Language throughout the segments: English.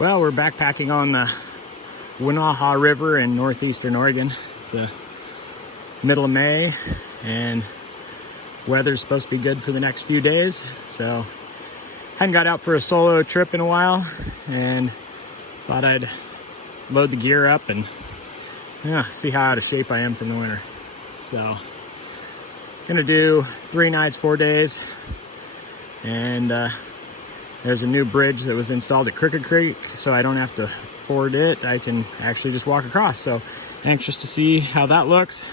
Well, we're backpacking on the Wenaha River in northeastern Oregon. It's a middle of May and weather's supposed to be good for the next few days. So hadn't got out for a solo trip in a while and thought I'd load the gear up and see how out of shape I am from the winter. So gonna do 3 nights, 4 days, and there's a new bridge that was installed at Crooked Creek, so I don't have to ford it. I can actually just walk across. So anxious to see how that looks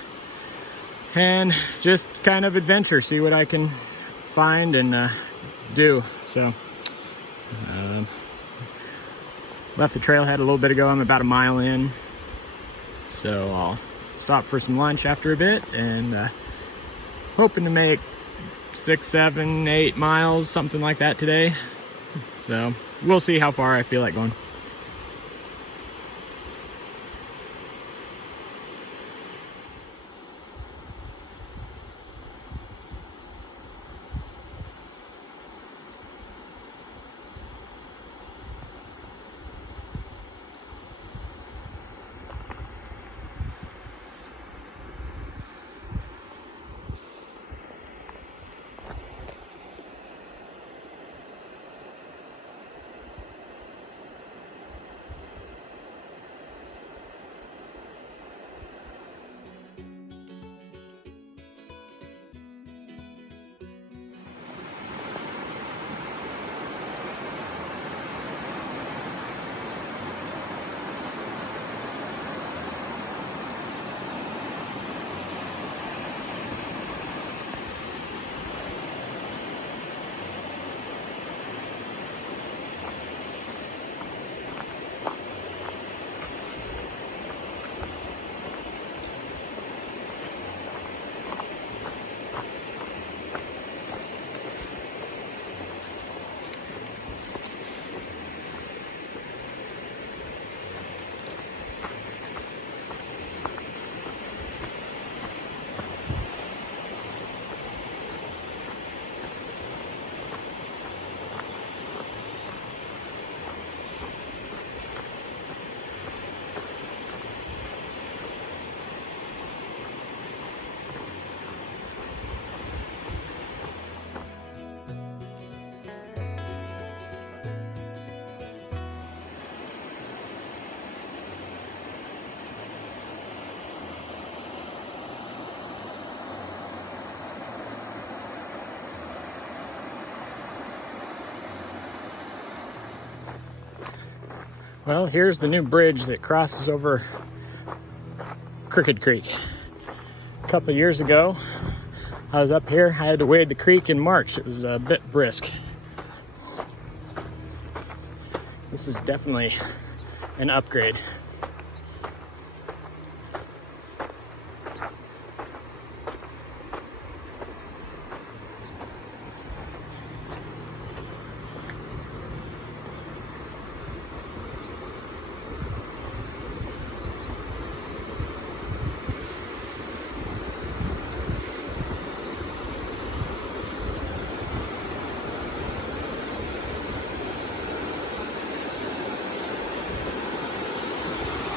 and just kind of adventure, see what I can find and do. So left the trailhead a little bit ago. I'm about a mile in, so I'll stop for some lunch after a bit and hoping to make 6, 7, 8 miles, something like that today. So we'll see how far I feel like going. Well, here's the new bridge that crosses over Crooked Creek. A couple of years ago, I was up here. I had to wade the creek in March. It was a bit brisk. This is definitely an upgrade.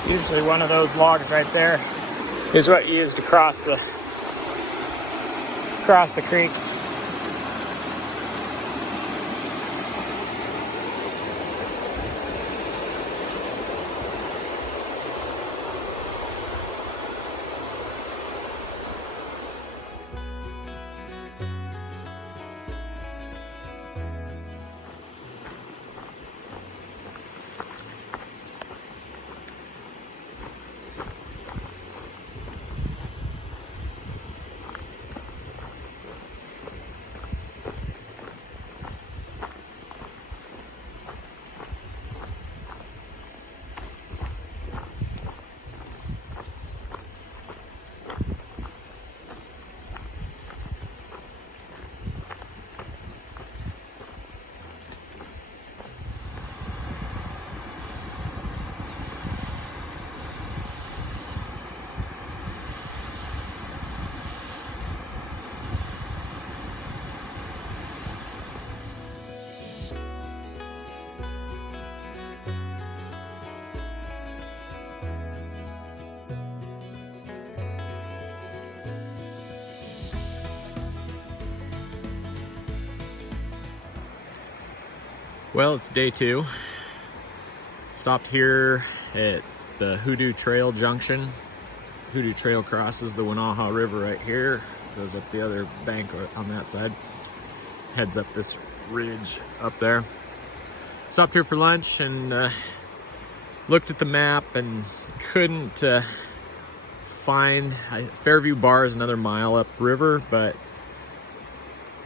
Usually one of those logs right there is what you use to cross the creek. Well, it's day 2. Stopped here at the Hoodoo Trail Junction. Hoodoo Trail crosses the Wenaha River right here, goes up the other bank on that side, heads up this ridge up there. Stopped here for lunch and looked at the map and couldn't find Fairview Bar is another mile upriver, but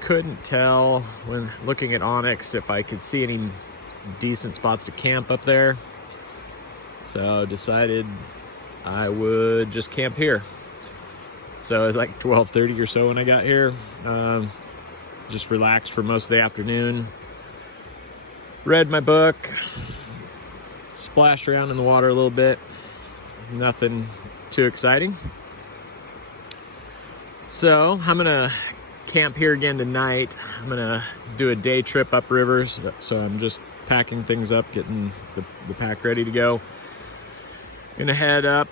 couldn't tell when looking at Onyx if I could see any decent spots to camp up there. So decided I would just camp here. So it was like 12:30 or so when I got here. Just relaxed for most of the afternoon. Read my book, splashed around in the water a little bit. Nothing too exciting. So I'm gonna camp here again tonight. I'm gonna do a day trip upriver, so I'm just packing things up, getting the pack ready to go. Gonna head up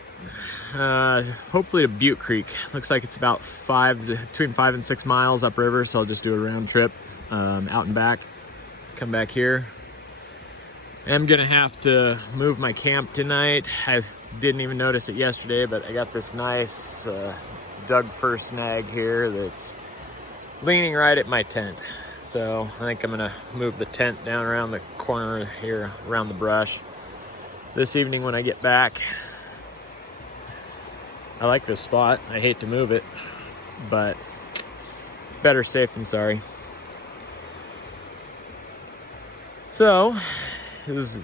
hopefully to Butte Creek. Looks like it's about between 5 and 6 miles upriver, so I'll just do a round trip out and back, come back here. I'm gonna have to move my camp tonight. I didn't even notice it yesterday, but I got this nice dug fir snag here that's leaning right at my tent. So I think I'm gonna move the tent down around the corner here, around the brush. This evening when I get back, I like this spot. I hate to move it, but better safe than sorry. So, it was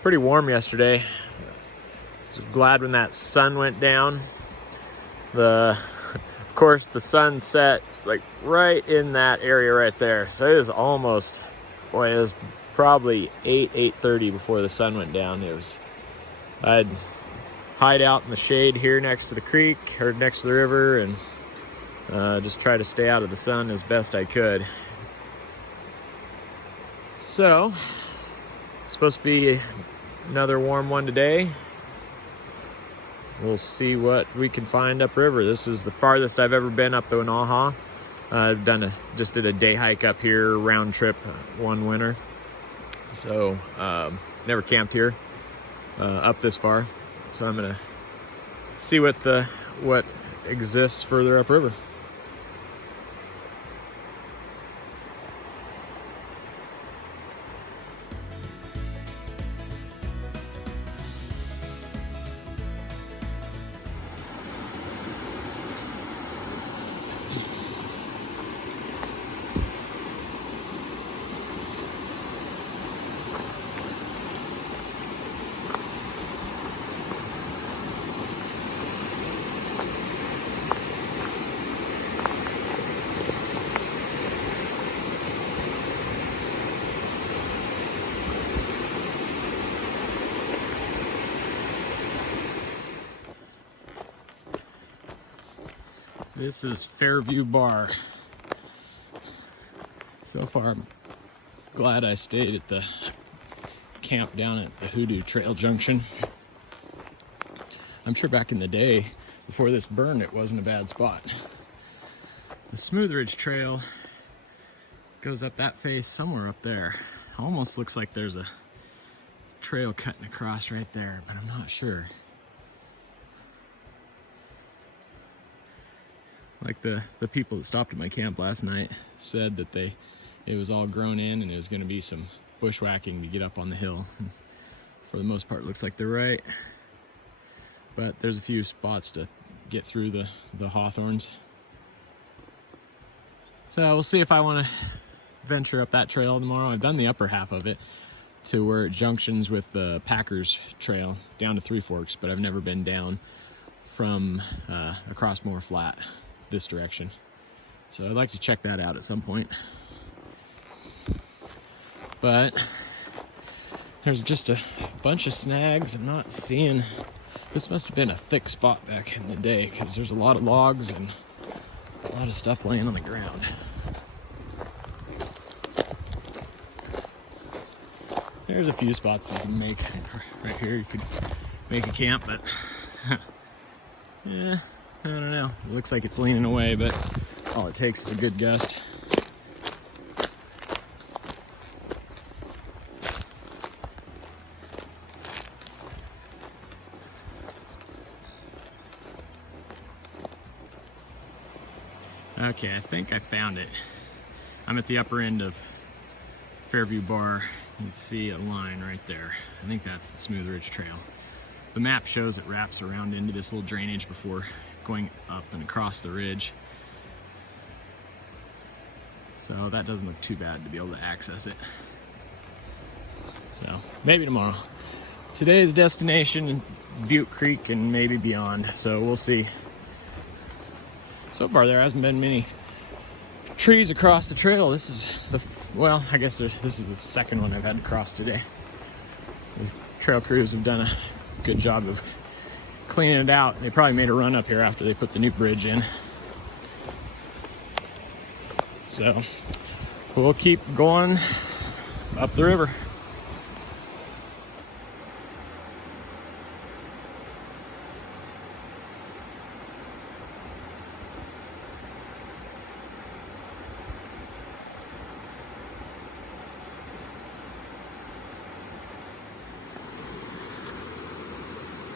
pretty warm yesterday. I was glad when that sun went down. Of course, the sun set like right in that area right there. So it was almost, boy, it was probably 8:30 before the sun went down. I'd hide out in the shade here next to the creek or next to the river and just try to stay out of the sun as best I could. So, it's supposed to be another warm one today. We'll see what we can find upriver. This is the farthest I've ever been up the Wenaha. I've just did a day hike up here, round trip one winter. So never camped here up this far. So I'm gonna see what exists further upriver. This is Fairview Bar. So far, I'm glad I stayed at the camp down at the Hoodoo Trail Junction. I'm sure back in the day, before this burned, it wasn't a bad spot. The Smooth Ridge Trail goes up that face somewhere up there. Almost looks like there's a trail cutting across right there, but I'm not sure. Like the people that stopped at my camp last night said that it was all grown in and it was going to be some bushwhacking to get up on the hill. For the most part, it looks like they're right, but there's a few spots to get through the hawthorns. So we'll see if I want to venture up that trail tomorrow. I've done the upper half of it to where it junctions with the Packers Trail down to Three Forks, but I've never been down from across more flat this direction. So I'd like to check that out at some point. But there's just a bunch of snags. I'm not seeing, this must have been a thick spot back in the day because there's a lot of logs and a lot of stuff laying on the ground. There's a few spots you can make right here. You could make a camp, but yeah, I don't know. It looks like it's leaning away, but all it takes is a good gust. Okay, I think I found it. I'm at the upper end of Fairview Bar. You can see a line right there. I think that's the Smooth Ridge Trail. The map shows it wraps around into this little drainage before going up and across the ridge. So that doesn't look too bad to be able to access it. So maybe tomorrow. Today's destination, Butte Creek and maybe beyond, so we'll see. So far there hasn't been many trees across the trail. This is the, well, I guess this is the second one I've had to cross today. The trail crews have done a good job of cleaning it out. They probably made a run up here after they put the new bridge in. So we'll keep going up the river.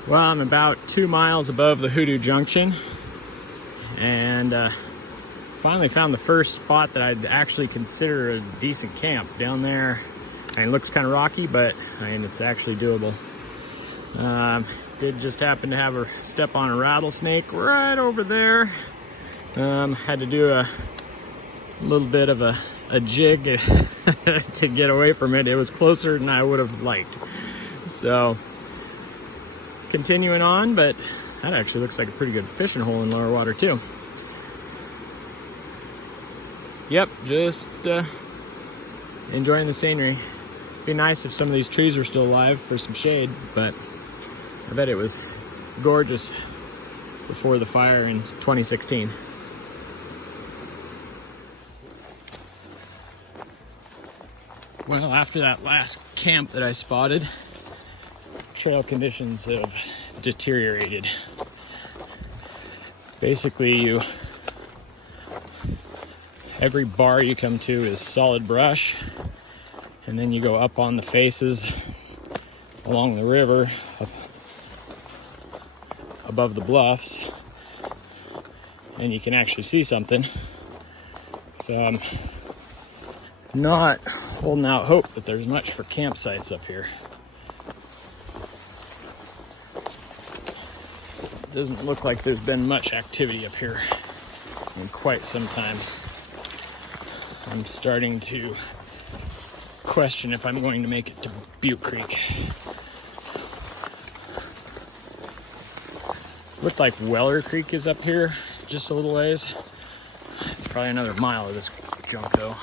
Well, I'm about 2 miles above the Hoodoo Junction, and finally found the first spot that I'd actually consider a decent camp down there. I mean, it looks kind of rocky, but I mean, it's actually doable. Did just happen to have a step on a rattlesnake right over there. Had to do a little bit of a jig to get away from it. It was closer than I would have liked. So continuing on, but that actually looks like a pretty good fishing hole in lower water too. Yep, just enjoying the scenery. Be nice if some of these trees were still alive for some shade, but I bet it was gorgeous before the fire in 2016. Well, after that last camp that I spotted, trail conditions have deteriorated. Basically, every bar you come to is solid brush, and then you go up on the faces along the river above the bluffs, and you can actually see something. So I'm not holding out hope that there's much for campsites up here. Doesn't look like there's been much activity up here in quite some time. I'm starting to question if I'm going to make it to Butte Creek. Looked like Weller Creek is up here just a little ways. It's probably another mile of this junk though.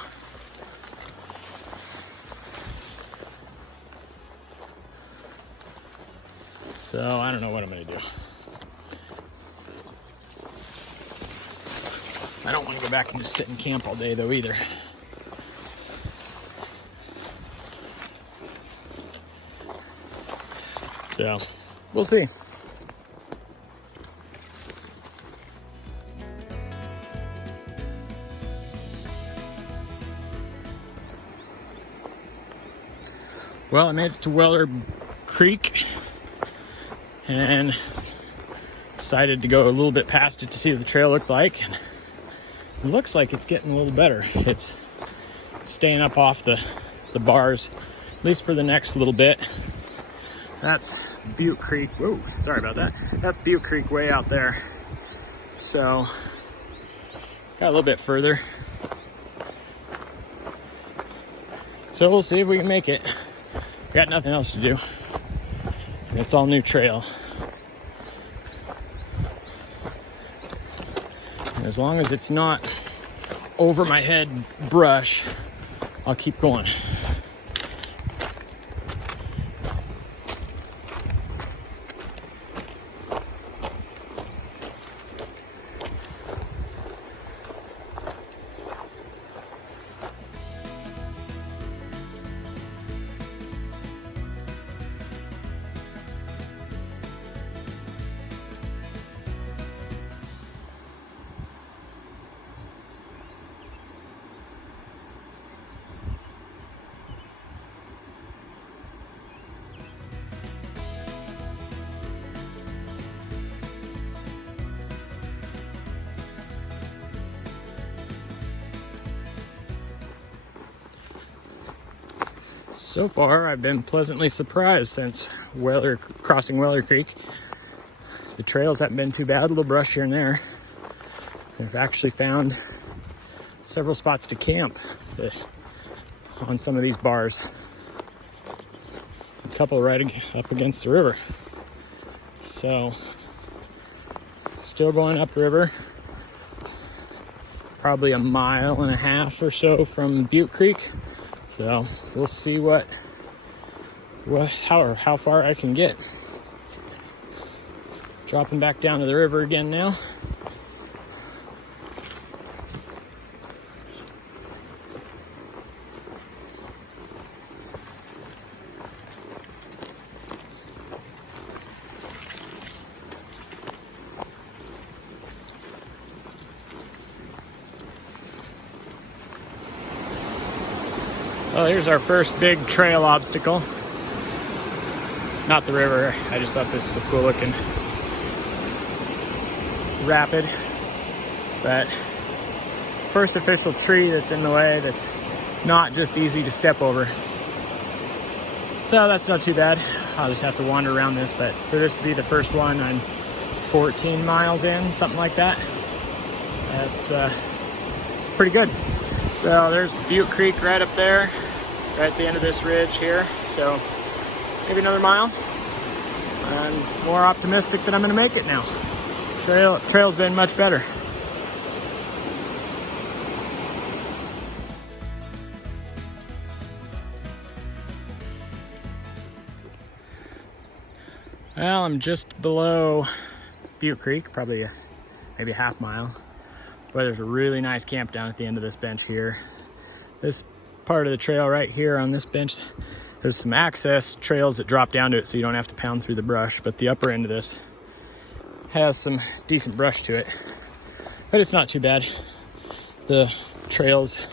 So I don't know what I'm gonna do. I don't want to go back and just sit in camp all day though either. So we'll see. Well, I made it to Weller Creek and decided to go a little bit past it to see what the trail looked like. And it looks like it's getting a little better. It's staying up off the bars, at least for the next little bit. That's Butte Creek. Whoa, sorry about that. That's Butte Creek way out there. So, got a little bit further. So we'll see if we can make it. Got nothing else to do. It's all new trail. As long as it's not over my head brush, I'll keep going. So far, I've been pleasantly surprised since crossing Weller Creek. The trails haven't been too bad, a little brush here and there. I've actually found several spots to camp on some of these bars. A couple right up against the river. So, still going upriver. Probably 1.5 miles or so from Butte Creek. So we'll see how far I can get. Dropping back down to the river again now. Well, here's our first big trail obstacle. Not the river, I just thought this was a cool looking rapid. But first official tree that's in the way that's not just easy to step over. So that's not too bad. I'll just have to wander around this, but for this to be the first one, I'm 14 miles in, something like that. That's pretty good. So there's Butte Creek right up there, right at the end of this ridge here. So maybe another mile. I'm more optimistic that I'm gonna make it now. Trail's been much better. Well, I'm just below Butte Creek, probably maybe a half mile. But there's a really nice camp down at the end of this bench here. This part of the trail right here on this bench, there's some access trails that drop down to it so you don't have to pound through the brush, but the upper end of this has some decent brush to it. But it's not too bad. The trail's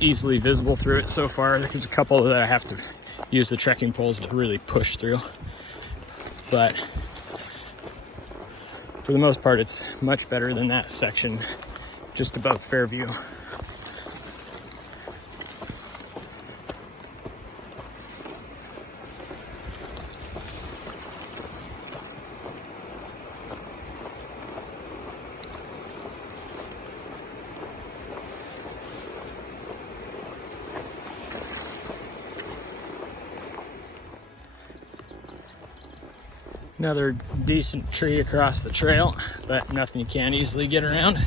easily visible through it so far. There's a couple that I have to use the trekking poles to really push through. But for the most part, it's much better than that section just above Fairview. Another decent tree across the trail, but nothing you can't easily get around.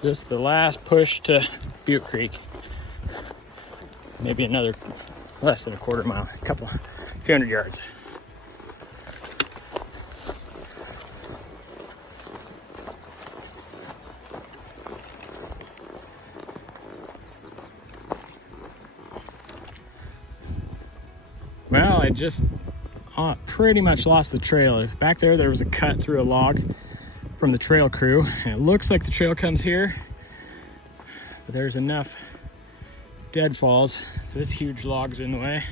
Just the last push to Butte Creek. Maybe another less than a quarter mile, a few hundred yards. Well, I just pretty much lost the trail. Back there was a cut through a log from the trail crew, and it looks like the trail comes here, but there's enough deadfalls. This huge log's in the way.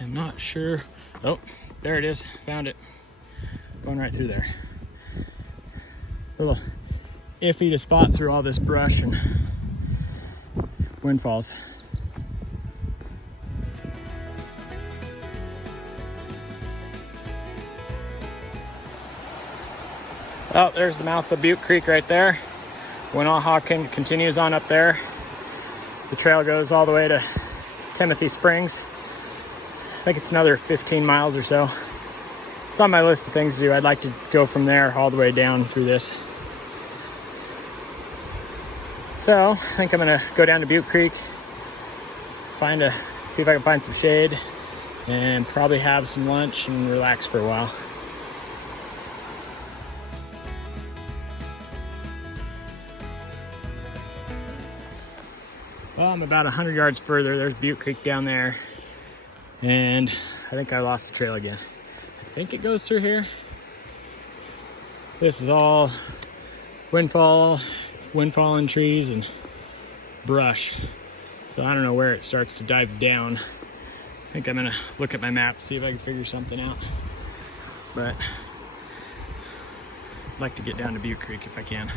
I'm not sure. Oh, there it is. Found it. Going right through there. A little iffy to spot through all this brush and windfalls. Oh, there's the mouth of Butte Creek right there. Wenaha continues on up there. The trail goes all the way to Timothy Springs. I think it's another 15 miles or so. It's on my list of things to do. I'd like to go from there all the way down through this. So I think I'm gonna go down to Butte Creek, see if I can find some shade, and probably have some lunch and relax for a while. Well, I'm about 100 yards further. There's Butte Creek down there. And I think I lost the trail again. I think it goes through here. This is all windfallen trees and brush. So I don't know where it starts to dive down. I think I'm gonna look at my map, see if I can figure something out. But I'd like to get down to Butte Creek if I can.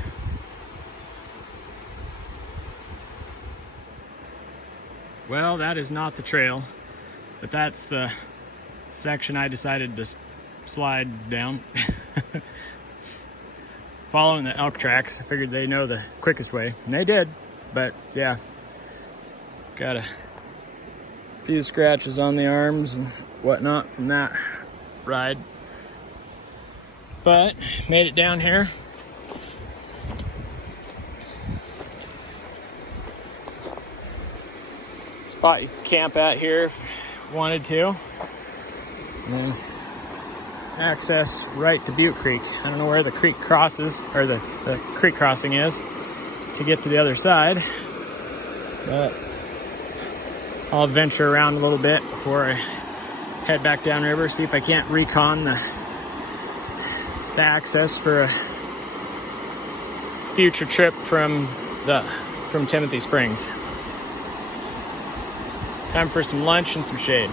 Well, that is not the trail, but that's the section I decided to slide down. Following the elk tracks, I figured they know the quickest way, and they did. But yeah, got a few scratches on the arms and whatnot from that ride, but made it down here. Spot you can camp at here if you wanted to, and then access right to Butte Creek. I don't know where the creek crosses, or the creek crossing is to get to the other side, but I'll venture around a little bit before I head back downriver, see if I can't recon the access for a future trip from Timothy Springs. Time for some lunch and some shade.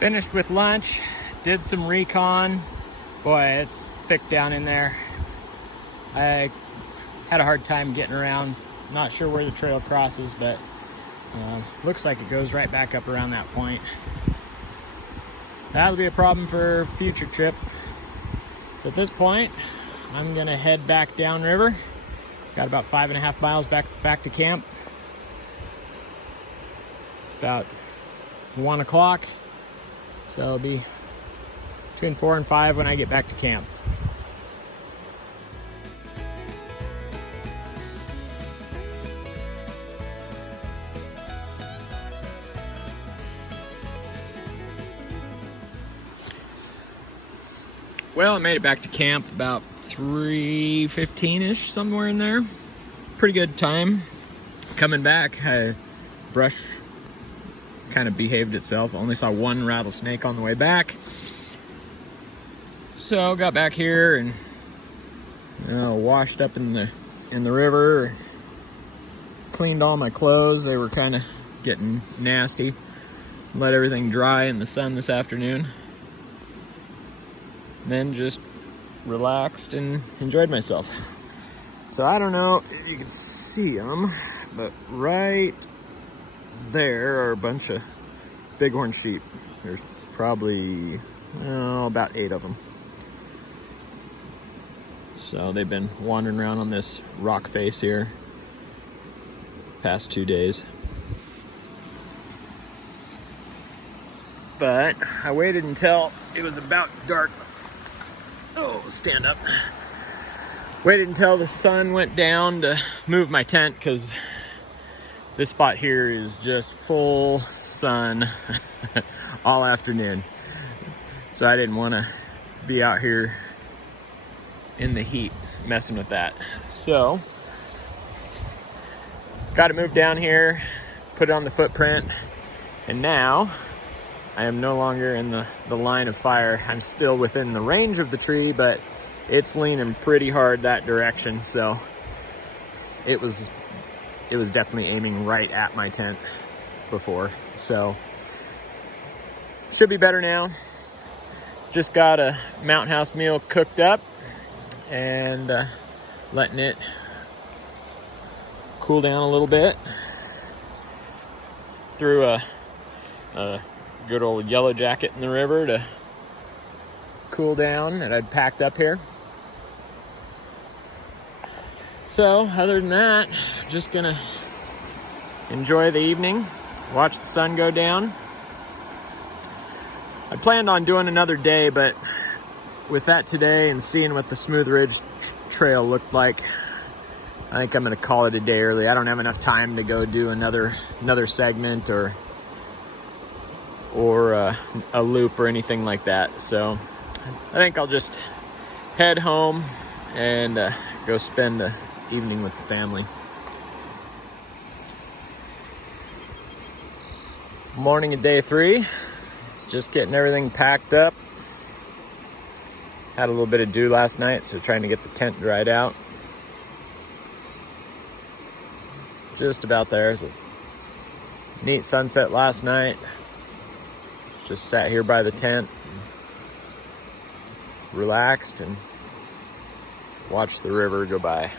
Finished with lunch, did some recon. Boy, it's thick down in there. I had a hard time getting around. Not sure where the trail crosses, but looks like it goes right back up around that point. That'll be a problem for a future trip. So at this point, I'm gonna head back downriver. Got about 5.5 miles back to camp. It's about 1 o'clock. So it'll be between 4 and 5 when I get back to camp. Well, I made it back to camp about 3:15-ish, somewhere in there. Pretty good time. Coming back, brush kind of behaved itself. Only saw one rattlesnake on the way back. So got back here and washed up in the river, cleaned all my clothes. They were kind of getting nasty. Let everything dry in the sun this afternoon. And then just relaxed and enjoyed myself. So I don't know if you can see them, but right there are a bunch of bighorn sheep. There's probably about 8 of them. So they've been wandering around on this rock face here past 2 days. But I waited until it was about dark. Oh, stand up. Waited until the sun went down to move my tent, because this spot here is just full sun all afternoon. So I didn't want to be out here in the heat messing with that. So got to move down here, put it on the footprint, and now I am no longer in the line of fire. I'm still within the range of the tree, but it's leaning pretty hard that direction. So it was definitely aiming right at my tent before. So should be better now. Just got a Mountain House meal cooked up and letting it cool down a little bit. Threw a good old yellow jacket in the river to cool down that I'd packed up here. So other than that, just gonna enjoy the evening, watch the sun go down. I planned on doing another day, but with that today and seeing what the Smooth Ridge trail looked like, I think I'm gonna call it a day early. I don't have enough time to go do another segment or a loop or anything like that. So I think I'll just head home and go spend the evening with the family. Morning of day 3, just getting everything packed up. Had a little bit of dew last night, so trying to get the tent dried out. Just about there. So Neat sunset last night. Just sat here by the tent, relaxed, and watched the river go by.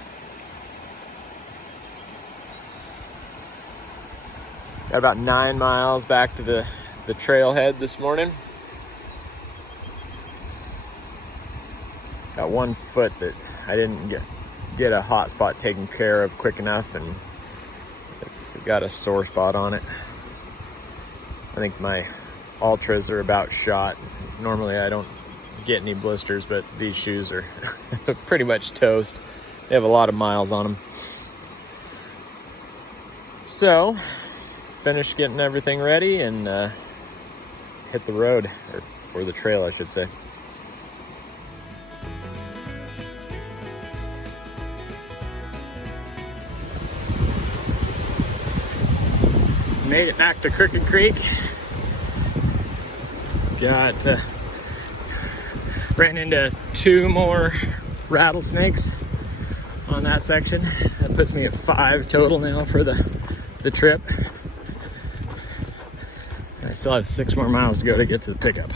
Got about 9 miles back to the trailhead this morning. Got one foot that I didn't get a hot spot taken care of quick enough, and it's got a sore spot on it. I think my ultras are about shot. Normally I don't get any blisters, but these shoes are pretty much toast. They have a lot of miles on them. So, finished getting everything ready and hit the road, or the trail, I should say. Made it back to Crooked Creek. Ran into 2 more rattlesnakes on that section. That puts me at 5 total now for the trip. I still have 6 more miles to go to get to the pickup.